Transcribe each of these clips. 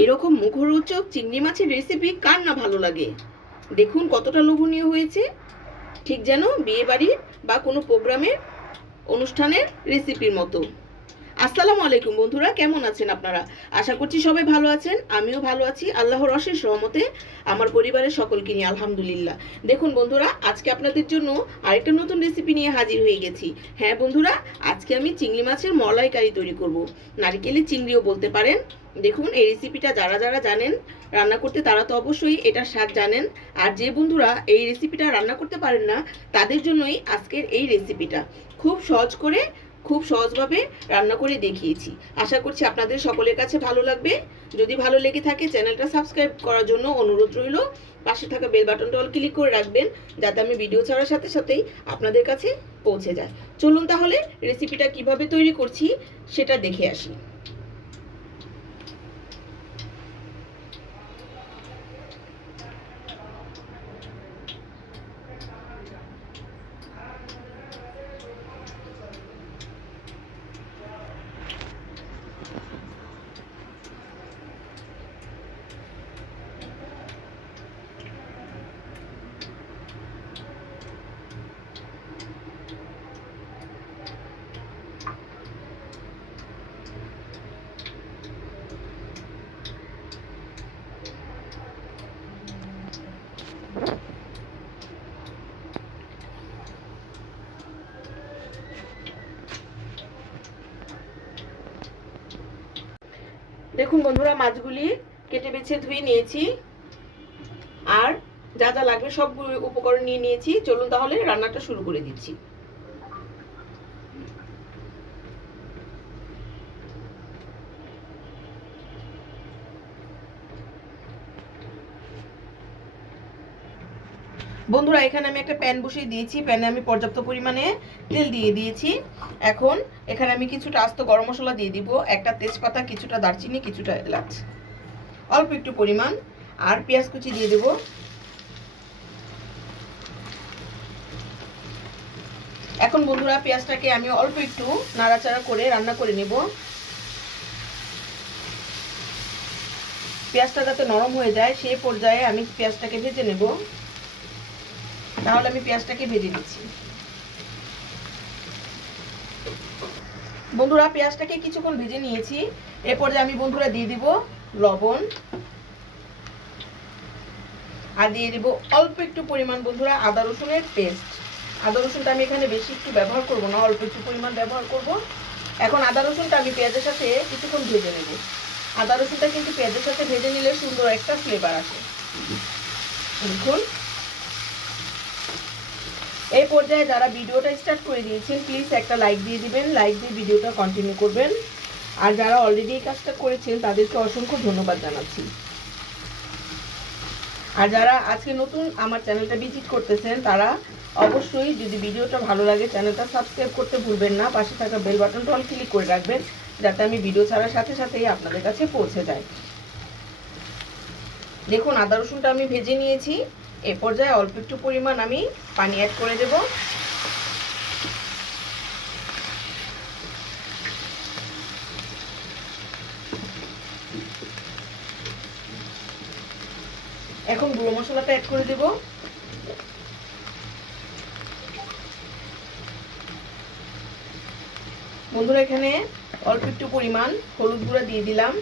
এইরকম মুখরোচক চিংড়ি মাছের রেসিপি কার না ভালো লাগে। দেখুন কতটা লোভনীয় হয়েছে, ঠিক যেন বিয়ে বাড়ির বা কোনো প্রোগ্রামের অনুষ্ঠানের রেসিপির মতো। আসসালামু আলাইকুম বন্ধুরা, কেমন আছেন আপনারা? আশা করছি সবাই ভালো আছেন, আমিও ভালো আছি আল্লাহর অশেষ রহমতে। আমার পরিবারের সকলকে নিয়ে আলহামদুলিল্লাহ। দেখুন বন্ধুরা, আজকে আপনাদের জন্য আরেকটা নতুন রেসিপি নিয়ে হাজির হয়ে গেছি। হ্যাঁ বন্ধুরা, আজকে আমি চিংড়ি মাছের মলাইকারি তৈরি করব, নারিকেলের চিংড়িও বলতে পারেন। দেখুন এই রেসিপিটা যারা যারা জানেন রান্না করতে তারা তো অবশ্যই এটার স্বাদ জানেন, আর যে বন্ধুরা এই রেসিপিটা রান্না করতে পারেন না তাদের জন্যই আজকের এই রেসিপিটা। খুব সহজ করে, খুব সহজভাবে রান্না করে দেখিয়েছি। আশা করছি আপনাদের সকলের কাছে ভালো লাগবে। যদি ভালো লেগে থাকে চ্যানেলটা সাবস্ক্রাইব করার জন্য অনুরোধ রইল। পাশে থাকা বেল বাটনটা অল ক্লিক করে রাখবেন, যাতে আমি ভিডিও ছাড়ার সাথে সাথেই আপনাদের কাছে পৌঁছে যায়। চলুন তাহলে রেসিপিটা কিভাবে তৈরি করছি সেটা দেখে আসি। দেখুন বন্ধুরা, মাছগুলি কেটে বেছে ধুয়ে নিয়েছি, আর যা যা লাগবে সবগুলো উপকরণ নিয়ে নিয়েছি। চলুন তাহলে রান্নাটা শুরু করে দিচ্ছি। বন্ধুরা, এখানে আমি একটা প্যান বসিয়ে দিয়েছি, প্যানে আমি পর্যাপ্ত পরিমাণে তেল দিয়ে দিয়েছি। এখন এখানে আমি কিছুটা আস্ত গরম মশলা দিয়ে দিব, একটা তেজপাতা, কিছুটা দারচিনি, কিছুটা এলাচ, অল্প একটু পরিমাণ, আর পেঁয়াজ কুচি দিয়ে দেব। এখন বন্ধুরা, পেঁয়াজটাকে আমি অল্প একটু নাড়াচাড়া করে রান্না করে নেব। পেঁয়াজটা যাতে নরম হয়ে যায় সেই পর্যায়ে আমি পেঁয়াজটাকে ভেজে নেব। তাহলে আমি পেঁয়াজটাকে ভেজে নিচ্ছি। বন্ধুরা, পেঁয়াজটাকে কিছুক্ষণ ভেজে নিয়েছি। এ পর্যায়ে আমি বন্ধুরা দিয়ে দিব লবণ, আর দিয়ে দিব অল্প একটু পরিমাণ বন্ধুরা আদা রসুনের পেস্ট। আদা রসুনটা আমি এখানে বেশি একটু ব্যবহার করব না, অল্প একটু পরিমাণ ব্যবহার করব। এখন আদা রসুনটা আমি পেঁয়াজের সাথে কিছুক্ষণ ভেজে নেব। আদা রসুনটা কিন্তু পেঁয়াজের সাথে ভেজে নিলে সুন্দর একটা ফ্লেভার আসে। দেখুন এই পর্যায়ে যারা ভিডিওটা স্টার্ট করে দিয়েছেন প্লিজ একটা লাইক দিয়ে দিবেন, লাইক দিয়ে ভিডিওটা কন্টিনিউ করবেন। আর যারা অলরেডি এই কাজটা করেছেন তাদেরকে অসংখ্য ধন্যবাদ জানাচ্ছি। আর যারা আজকে নতুন আমার চ্যানেলটা ভিজিট করতেছেন তারা অবশ্যই, যদি ভিডিওটা ভালো লাগে, চ্যানেলটা সাবস্ক্রাইব করতে ভুলবেন না। পাশে থাকা বেল বাটনটা অল ক্লিক করে রাখবেন, যাতে আমি ভিডিও ছাড়ার সাথে সাথেই আপনাদের কাছে পৌঁছে যায়। দেখুন আদা রসুনটা আমি ভেজে নিয়েছি। এ পর্যায়ে অল্প একটু পরিমাণ আমি পানি অ্যাড করে দেব। এখন গুঁড়ো মশলাটা অ্যাড করে দেব। বন্ধুরা, এখানে অল্প একটু পরিমাণ হলুদ গুঁড়া দিয়ে দিলাম,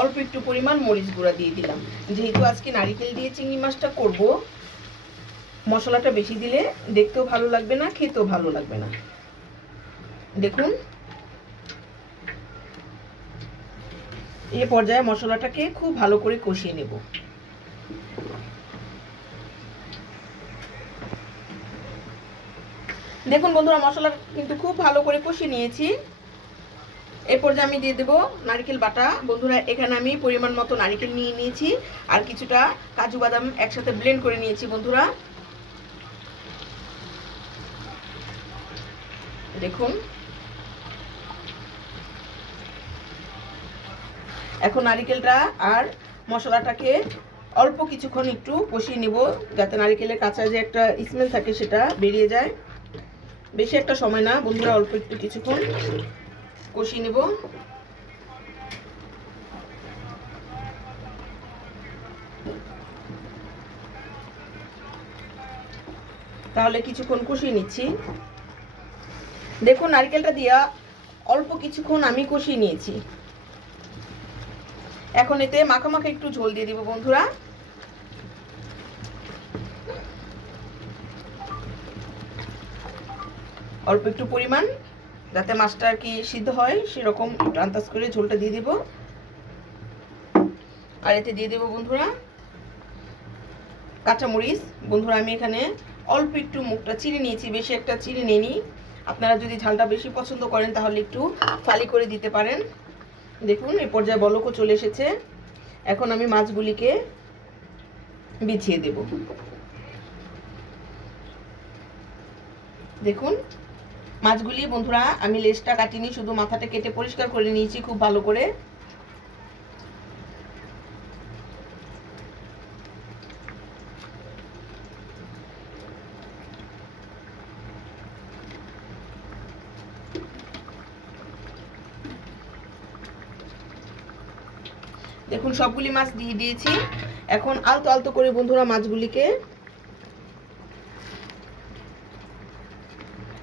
অল্প একটু পরিমাণ মরিচ গুঁড়া দিয়ে দিলাম। যেহেতু আজকে নারিকেল দিয়ে চিংড়ি মাছটা করব, মশলাটা বেশি দিলে দেখতেও ভালো লাগবে না, খেতেও ভালো লাগবে না। দেখুন এই পর্যায়ে মশলাটাকে খুব ভালো করে কষিয়ে নেব। দেখুন বন্ধুরা, মশলা কিন্তু খুব ভালো করে কষিয়ে নিয়েছি। এরপর যে আমি দিয়ে দেব নারকেল বাটা। বন্ধুরা, এখানে আমি পরিমাণ মতো নারকেল নিয়ে নিয়েছি, আর কিছুটা কাজু বাদাম একসাথে ব্লেন্ড করে নিয়েছি। বন্ধুরা দেখুন, এখন নারকেলটা আর মশলাটাকে অল্প কিছুক্ষণ একটু কষিয়ে নেব, যাতে নারকেলের কাঁচা যে একটা স্মেল থাকে সেটা বেরিয়ে যায়। বেশি একটা সময় না বন্ধুরা, অল্প একটু কিছুক্ষণ কষিয়ে নেব। তাহলে কিছুক্ষণ কষিয়ে নিচ্ছি। দেখুন নারকেলটা দিয়া অল্প কিছুক্ষণ আমি কষিয়ে নিয়েছি। এখন এতে মাখা মাখা একটু ঝোল দিয়ে দিব বন্ধুরা। অল্প একটু পরিমাণ, যাতে মাছটা আর কি সিদ্ধ হয় সেরকম একটু আন্দাজ করে ঝোলটা দিয়ে দিব। আর এতে দিয়ে দেব বন্ধুরা কাঁচামরিচ। বন্ধুরা আমি এখানে অল্প একটু মুখটা চিড়ে নিয়েছি, বেশি একটা চিড়ে নিইনি। আপনারা যদি ঝালটা বেশি পছন্দ করেন তাহলে একটু ফালি করে দিতে পারেন। দেখুন এই পর্যায়ে বলকও চলে এসেছে। এখন আমি মাছগুলিকে বিছিয়ে দেব। দেখুন মাছগুলি বন্ধুরা আমি লেজটা কাটিনি, শুধু মাথাটা কেটে পরিষ্কার করে নিয়েছি খুব ভালো করে। দেখুন সবগুলি মাছ দিয়ে দিয়েছি। এখন আলতো আলতো করে বন্ধুরা মাছগুলিকে,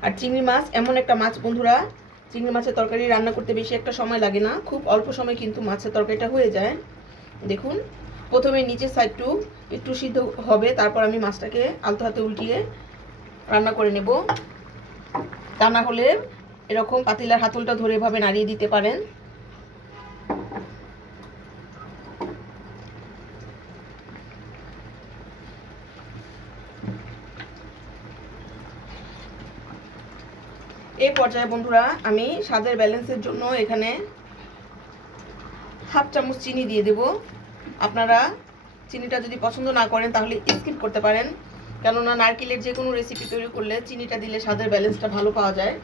আর চিংড়ি মাছ এমন একটা মাছ বন্ধুরা, চিংড়ি মাছের তরকারি রান্না করতে বেশি একটা সময় লাগে না, খুব অল্প সময় কিন্তু মাছের তরকারিটা হয়ে যায়। দেখুন প্রথমে নিচের সাইডটু একটু সিদ্ধ হবে, তারপর আমি মাছটাকে আলতো হাতে উল্টিয়ে রান্না করে নেব। তা না হলে এরকম পাতিলার হাতলটা ধরে এভাবে নাড়িয়ে দিতে পারেন। এই পর্যায়ে বন্ধুরা আমি স্বাদের ব্যালেন্সের জন্য এখানে হাফ চামচ চিনি দিয়ে দেব। আপনারা চিনিটা যদি পছন্দ না করেন তাহলে স্কিপ করতে পারেন, কেননা নারকেলের যে কোনো রেসিপি তৈরি করলে চিনিটা দিলে স্বাদের ব্যালেন্সটা ভালো পাওয়া যায়।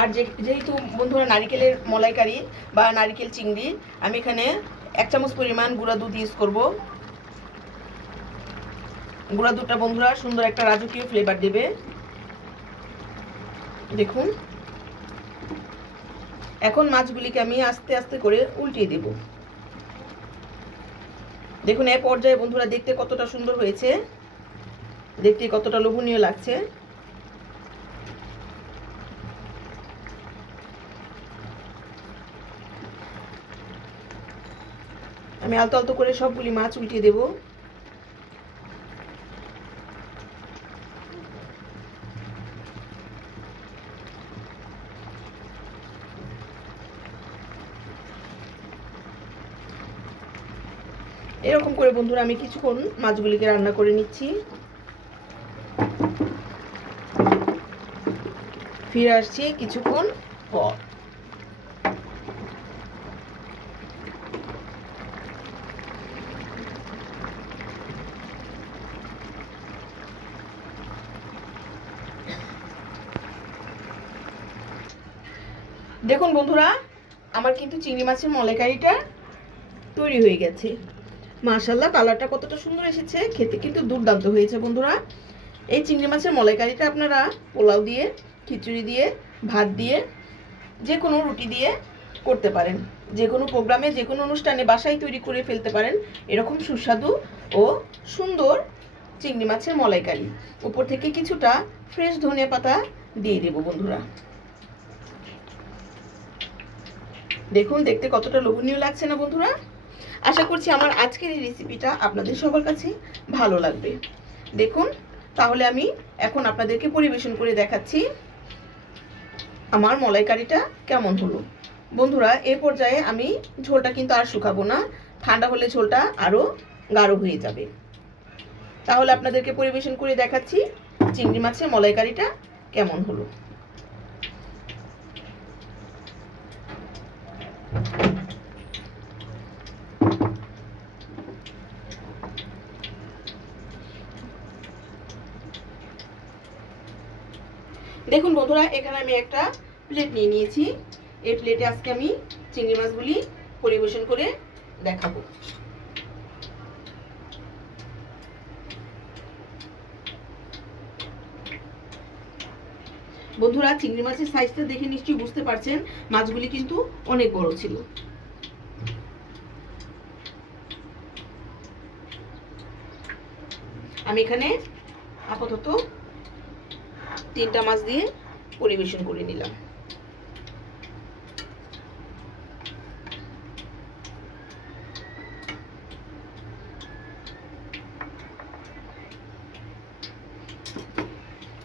আর যেহেতু বন্ধুরা নারকেলের মলাইকারি বা নারকেল চিংড়ি, আমি এখানে 1 চামচ পরিমাণ গুঁড়া দুধ ইউজ করব। গুঁড়া দুধটা বন্ধুরা সুন্দর একটা রাজকীয় ফ্লেভার দেবে। দেখুন এখন মাছগুলিকে আমি আস্তে আস্তে করে উল্টিয়ে দেব। দেখুন এই পর্যায়ে বন্ধুরা দেখতে কতটা সুন্দর হয়েছে, দেখতে কতটা লোভনীয় লাগছে। আমি আলতো আলতো করে সবগুলি মাছ উল্টিয়ে দেব। এরকম করে বন্ধুরা আমি কিছুক্ষণ মাছগুলিকে রান্না করে নিচ্ছি। ফিরে আসছি কিছুক্ষণ পর। দেখুন বন্ধুরা আমার কিন্তু চিংড়ি মাছের মলাইকারিটা তৈরি হয়ে গেছে। মাশাআল্লাহ কালারটা কতটা সুন্দর এসেছে, খেতে কিন্তু দুর্দান্ত হয়েছে বন্ধুরা। এই চিংড়ি মাছের মলাইকারিটা আপনারা পোলাও দিয়ে, খিচুড়ি দিয়ে, ভাত দিয়ে, যে কোনো রুটি দিয়ে করতে পারেন। যে কোনো প্রোগ্রামে, যে কোনো অনুষ্ঠানে বাসায় তৈরি করে ফেলতে পারেন এরকম সুস্বাদু ও সুন্দর চিংড়ি মাছের মলাইকারি। উপর থেকে কিছুটা ফ্রেশ ধনিয়া পাতা দিয়ে দেব বন্ধুরা। দেখুন দেখতে কতটা লোভনীয় লাগছে না বন্ধুরা। আশা করছি আমার আজকের এই রেসিপিটা আপনাদের সবার কাছে ভালো লাগবে। দেখুন তাহলে আমি এখন আপনাদেরকে পরিবেশন করে দেখাচ্ছি আমার মলাইকারিটা কেমন হলো। বন্ধুরা এই পর্যায়ে আমি ঝোলটা কিন্তু আর শুকাবো না, ঠান্ডা হলে ঝোলটা আরও গাঢ় হয়ে যাবে। তাহলে আপনাদেরকে পরিবেশন করে দেখাচ্ছি চিংড়ি মাছের মলাইকারিটা কেমন হলো। দেখুন বন্ধুরা এখানে আমি একটা প্লেট নিয়ে নিয়েছি। এই প্লেটে আজকে আমি চিংড়ি মাছগুলি পরিবেশন করে দেখাবো। বন্ধুরা, চিংড়ি মাছের সাইজটা দেখে নিশ্চয়ই বুঝতে পারছেন মাছগুলি কিন্তু অনেক বড় ছিল। আমি এখানে আপাতত 3টা মাছ দিয়ে পরিবেশন করে নিলাম।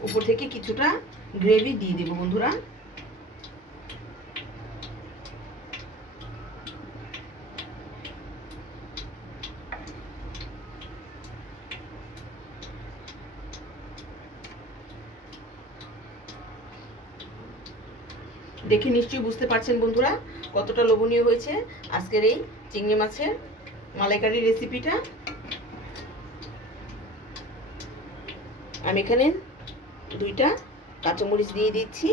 উপর থেকে কিছুটা গ্রেভি দিয়ে দেব বন্ধুরা। দেখে নিশ্চয়ই বুঝতে পারছেন বন্ধুরা কতটা লোভনীয় হয়েছে আজকের এই চিংড়ি মাছের মালাইকারি রেসিপিটা। আমি এখানে 2টা কাঁচামরিচ দিয়ে দিচ্ছি।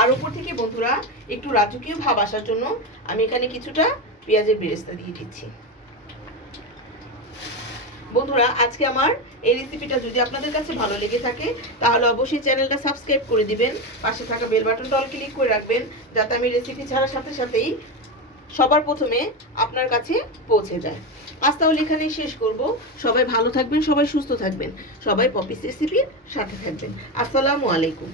আর উপর থেকে বন্ধুরা একটু রাজকীয় ভাব আসার জন্য আমি এখানে কিছুটা পেঁয়াজের বেরেস্তা দিয়ে দিচ্ছি। বন্ধুরা, আজকে আমার এই রেসিপিটা যদি আপনাদের কাছে ভালো লেগে থাকে তাহলে অবশ্যই চ্যানেলটা সাবস্ক্রাইব করে দিবেন, পাশে থাকা বেল বাটনটা অল ক্লিক করে রাখবেন যাতে আমি রেসিপি ছাড়ার সাথে সাথেই সবার প্রথমে আপনার কাছে পৌঁছে যায়। আজ তাহলে এখানেই শেষ করব। সবাই ভালো থাকবেন, সবাই সুস্থ থাকবেন, সবাই পপিস রেসিপির সাথে থাকবেন। আসসালামু আলাইকুম।